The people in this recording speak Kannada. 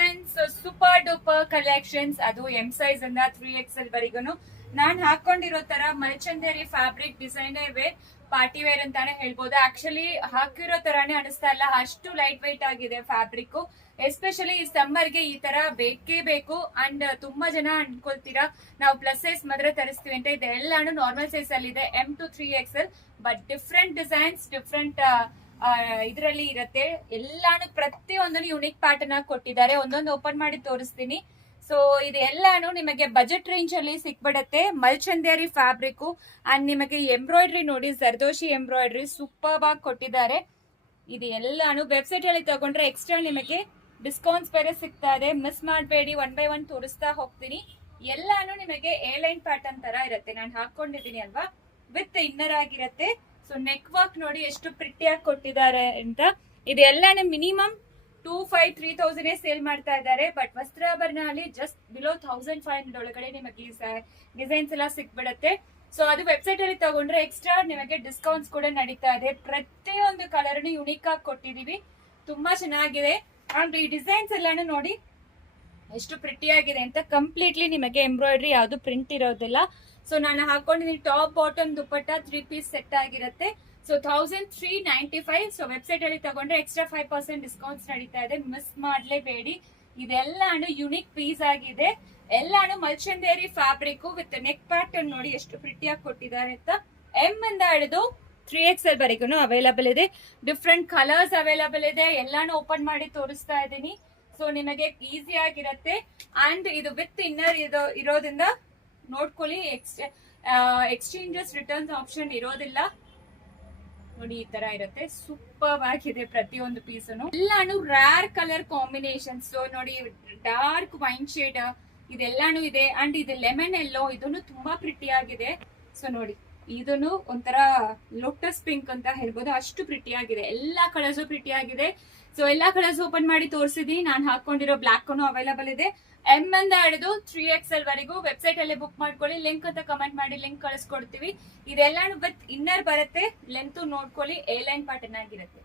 ಫ್ರೆಂಡ್ಸ್, ಸೂಪರ್ ಡೂಪರ್ ಕಲೆಕ್ಷನ್ಸ್, ಅದು ಎಂ ಸೈಜ್ ಇಂದ 3XL ವರೆಗೂ ನಾನ್ ಹಾಕೊಂಡಿರೋ ತರ ಮಲ್ಚಂದೇರಿ fabric designer wear party wear ಅಂತಾನೆ ಹೇಳ್ಬೋದು. ಆಕ್ಚುಲಿ ಹಾಕಿರೋ ತರಾನೇ ಅನಿಸ್ತಾ ಇಲ್ಲ, ಅಷ್ಟು ಲೈಟ್ ವೈಟ್ ಆಗಿದೆ ಫ್ಯಾಬ್ರಿಕ್. ಎಸ್ಪೆಷಲಿ ಈ ಸಮ್ಮರ್ ಗೆ ಈ ತರ ಬೇಕೇ ಬೇಕು. ಅಂಡ್ ತುಂಬಾ ಜನ ಅನ್ಕೊಳ್ತೀರಾ ನಾವು ಪ್ಲಸ್ ಸೈಜ್ ಮಾತ್ರ ತರಿಸ್ತೀವಿ ಅಂತ. ಇದೆಲ್ಲಾನು ನಾರ್ಮಲ್ ಸೈಜ್ ಅಲ್ಲಿ ಇದೆ, M to 3XL. But different designs, different ಇದರಲ್ಲಿ ಇರುತ್ತೆ. ಎಲ್ಲಾನು ಪ್ರತಿಯೊಂದನ್ನು ಯುನಿಕ್ ಪ್ಯಾಟರ್ನ್ ಆಗಿ ಕೊಟ್ಟಿದ್ದಾರೆ. ಒಂದೊಂದು ಓಪನ್ ಮಾಡಿ ತೋರಿಸ್ತೀನಿ. ಸೊ ಇದು ಎಲ್ಲಾನು ನಿಮಗೆ ಬಜೆಟ್ ರೇಂಜ್ ಅಲ್ಲಿ ಸಿಕ್ಬಿಡತ್ತೆ. ಮಲ್ಚಂದೇರಿ ಫ್ಯಾಬ್ರಿಕ್ ಅಂಡ್ ನಿಮಗೆ ಎಂಬ್ರಾಯ್ಡ್ರಿ ನೋಡಿ, ಜರ್ದೋಶಿ ಎಂಬ್ರಾಯ್ಡ್ರಿ ಸೂಪರ್ ಆಗಿ ಕೊಟ್ಟಿದ್ದಾರೆ. ಇದು ಎಲ್ಲಾನು ವೆಬ್ಸೈಟ್ ಅಲ್ಲಿ ತಗೊಂಡ್ರೆ ಎಕ್ಸ್ಟ್ರಾ ನಿಮಗೆ ಡಿಸ್ಕೌಂಟ್ಸ್ ಬೇರೆ ಸಿಗ್ತಾ ಇದೆ. ಮಿಸ್ ಮಾಡಬೇಡಿ, 1 by 1 ತೋರಿಸ್ತಾ ಹೋಗ್ತೀನಿ. ಎಲ್ಲಾನು ನಿಮಗೆ ಎ ಲೈನ್ ಪ್ಯಾಟರ್ನ್ ತರ ಇರುತ್ತೆ. ನಾನು ಹಾಕೊಂಡಿದ್ದೀನಿ ಅಲ್ವಾ, ವಿತ್ ಇನ್ನರ್ ಆಗಿರತ್ತೆ. ಸೊ ನೆಕ್ ವರ್ಕ್ ನೋಡಿ ಎಷ್ಟು ಪ್ರಿಟಿಯಾಗಿ ಕೊಟ್ಟಿದ್ದಾರೆ ಅಂತ. ಇದೆಲ್ಲಾನು ಮಿನಿಮಮ್ 2,500-3,000 ಸೇಲ್ ಮಾಡ್ತಾ ಇದ್ದಾರೆ. ಬಟ್ ವಸ್ತ್ರಾಭರಣ ಅಲ್ಲಿ ಜಸ್ಟ್ ಬಿಲೋ 1,500 ಒಳಗಡೆ ನಿಮಗೆ ಡಿಸೈನ್ಸ್ ಎಲ್ಲ ಸಿಕ್ಬಿಡತ್ತೆ. ಸೊ ಅದು ವೆಬ್ಸೈಟ್ ಅಲ್ಲಿ ತಗೊಂಡ್ರೆ ಎಕ್ಸ್ಟ್ರಾ ನಿಮಗೆ ಡಿಸ್ಕೌಂಟ್ಸ್ ಕೂಡ ನಡೀತಾ ಇದೆ. ಪ್ರತಿಯೊಂದು ಕಲರ್ ಯುನಿಕ್ ಆಗಿ ಕೊಟ್ಟಿದೀವಿ, ತುಂಬಾ ಚೆನ್ನಾಗಿದೆ. ಅಂಡ್ ಈ ಡಿಸೈನ್ಸ್ ಎಲ್ಲಾನು ನೋಡಿ ಎಷ್ಟು ಪ್ರಿಟಿಯಾಗಿದೆ ಅಂತ. ಕಂಪ್ಲೀಟ್ಲಿ ನಿಮಗೆ ಎಂಬ್ರಾಯ್ಡ್ರಿ, ಯಾವ್ದು ಪ್ರಿಂಟ್ ಇರೋದಿಲ್ಲ. ಸೊ ನಾನು ಹಾಕೊಂಡಿದ್ದೀನಿ ಟಾಪ್ ಬಾಟಮ್ ದುಪ್ಪಟ್ಟ 3 ಪೀಸ್ ಸೆಟ್ ಆಗಿರುತ್ತೆ. ಸೊ 1,395. ಸೊ ವೆಬ್ಸೈಟ್ ಅಲ್ಲಿ ತಗೊಂಡ್ರೆ ಎಕ್ಸ್ಟ್ರಾ 5% ಡಿಸ್ಕೌಂಟ್ಸ್ ನಡೀತಾ ಇದೆ, ಮಿಸ್ ಮಾಡ್ಲೇಬೇಡಿ. ಇದೆಲ್ಲಾನು ಯುನಿಕ್ ಪೀಸ್ ಆಗಿದೆ. ಎಲ್ಲಾನು ಮಲ್ಚಂದೇರಿ ಫ್ಯಾಬ್ರಿಕ್ ವಿತ್ ನೆಕ್ ಪ್ಯಾಟರ್ನ್ ನೋಡಿ ಎಷ್ಟು ಪ್ರಿಟಿಯಾಗಿ ಕೊಟ್ಟಿದ್ದಾರೆ ಅಂತ. M ಇಂದ ಹಿಡಿದು 3XL ವರೆಗೂ ಅವೈಲಬಲ್ ಇದೆ. ಡಿಫ್ರೆಂಟ್ ಕಲರ್ಸ್ ಅವೈಲಬಲ್ ಇದೆ. ಎಲ್ಲಾನು ಓಪನ್ ಮಾಡಿ ತೋರಿಸ್ತಾ ಇದ್ದೀನಿ. ಸೊ ನಿಮಗೆ ಈಸಿ ಆಗಿರುತ್ತೆ. ಅಂಡ್ ಇದು ವಿತ್ ಇನ್ನರ್ ಇರೋದ್ರಿಂದ ನೋಡ್ಕೊಳ್ಳಿ. ಎಕ್ಸ್ಚೇಂಜಸ್ ರಿಟರ್ನ್ಸ್ ಆಪ್ಷನ್ ಇರೋದಿಲ್ಲ ನೋಡಿ, ಈ ತರ ಇರುತ್ತೆ. ಸೂಪರ್ ಆಗಿದೆ ಪ್ರತಿಯೊಂದು ಪೀಸನು. ಎಲ್ಲಾನು ರೇರ್ ಕಲರ್ ಕಾಂಬಿನೇಷನ್ಸ್. ಸೊ ನೋಡಿ, ಡಾರ್ಕ್ ವೈನ್ ಶೇಡ್ ಇದೆಲ್ಲಾನು ಇದೆ. ಅಂಡ್ ಇದು ಲೆಮನ್ ಎಲ್ಲೋ, ಇದನ್ನು ತುಂಬಾ ಪ್ರಿಟಿ ಆಗಿದೆ. ಸೊ ನೋಡಿ, ಇದನ್ನು ಒಂಥರ ಲೋಟಸ್ ಪಿಂಕ್ ಅಂತ ಹೇಳ್ಬೋದು, ಅಷ್ಟು ಪ್ರಿಟಿ ಆಗಿದೆ. ಎಲ್ಲಾ ಕಲರ್ಸ್ ಪ್ರಿಟಿ ಆಗಿದೆ. ಸೊ ಎಲ್ಲಾ ಕಲರ್ಸ್ ಓಪನ್ ಮಾಡಿ ತೋರಿಸಿದೀನಿ. ನಾನು ಹಾಕೊಂಡಿರೋ ಬ್ಲಾಕ್ ಅವೈಲಬಲ್ ಇದೆ. M ಇಂದ ಹಿಡಿದು 3XL ವರೆಗೂ ವೆಬ್ಸೈಟ್ ಅಲ್ಲಿ ಬುಕ್ ಮಾಡ್ಕೊಳ್ಳಿ. ಲಿಂಕ್ ಅಂತ ಕಮೆಂಟ್ ಮಾಡಿ, ಲಿಂಕ್ ಕಳಿಸ್ಕೊಡ್ತೀವಿ. ಇದೆಲ್ಲಾನು ವಿತ್ ಇನ್ನರ್ ಬರುತ್ತೆ. ಲೆಂತ್ ನೋಡ್ಕೊಳ್ಳಿ, ಎ ಲೈನ್ ಪ್ಯಾಟರ್ನ್ ಆಗಿರುತ್ತೆ.